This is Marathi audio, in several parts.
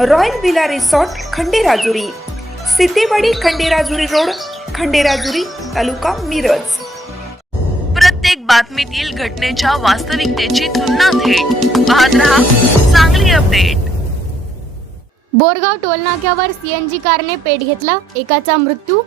Royal villa resort Khanderajuri. Sitewadi Khanderajuri road Khanderajuri taluka Miraj. प्रत्येक बातमीतील घटनेच्या वास्तविकतेची तुलना थेट. पाहत रहा चांगली अपडेट. बोरगाव टोलनाक्यावर सीएनजी कारने पेट घेतला एकाचा मृत्यू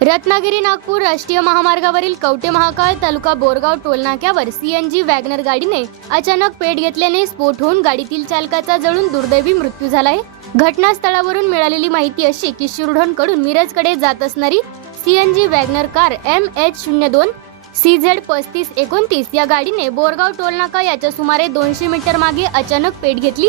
रत्नागिरी नागपूर राष्ट्रीय महामार्गावरील कवटे महाकाळ तालुका बोरगाव टोलनाक्यावर सीएनजी वॅगनर गाडीने अचानक पेट घेतल्याने स्फोट होऊन गाडीतील चालकाचा जळून दुर्दैवी मृत्यू झाला आहे घटनास्थळावरून मिळालेली माहिती अशी की शिरढोणकडून मिरजकडे जात असणारी CNG WagonR car M H शून्य दोन सी झेड पस्तीस एकोणतीस या गाडीने बोरगाव टोलनाका याच्या सुमारे दोनशे मीटर मागे अचानक पेट घेतली.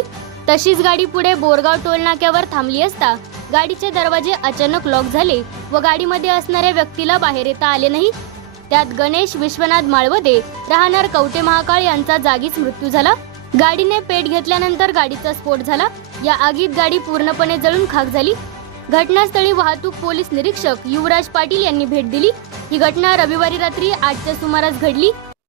तशीच गाडी पुढे बोरगाव टोलनाक्यावर थांबली असता गाडीचे दरवाजे अचानक लॉक झाले व गाडीमध्ये असणाऱ्या व्यक्तीला बाहेर येता आले नाही. त्यात गणेश विश्वनाथ माळवदे राहणार कवटे महाकाळ यांचा जागीच मृत्यू झाला. गाडीने पेट घेतल्यानंतर गाडीचा स्फोट झाला. या आगीत गाडी पूर्णपणे जळून खाक झाली. घटनास्थळी वाहतूक पोलीस निरीक्षक युवराज पाटील यांनी भेट दिली. ही घटना रविवारी रात्री आठच्या सुमारास घडली.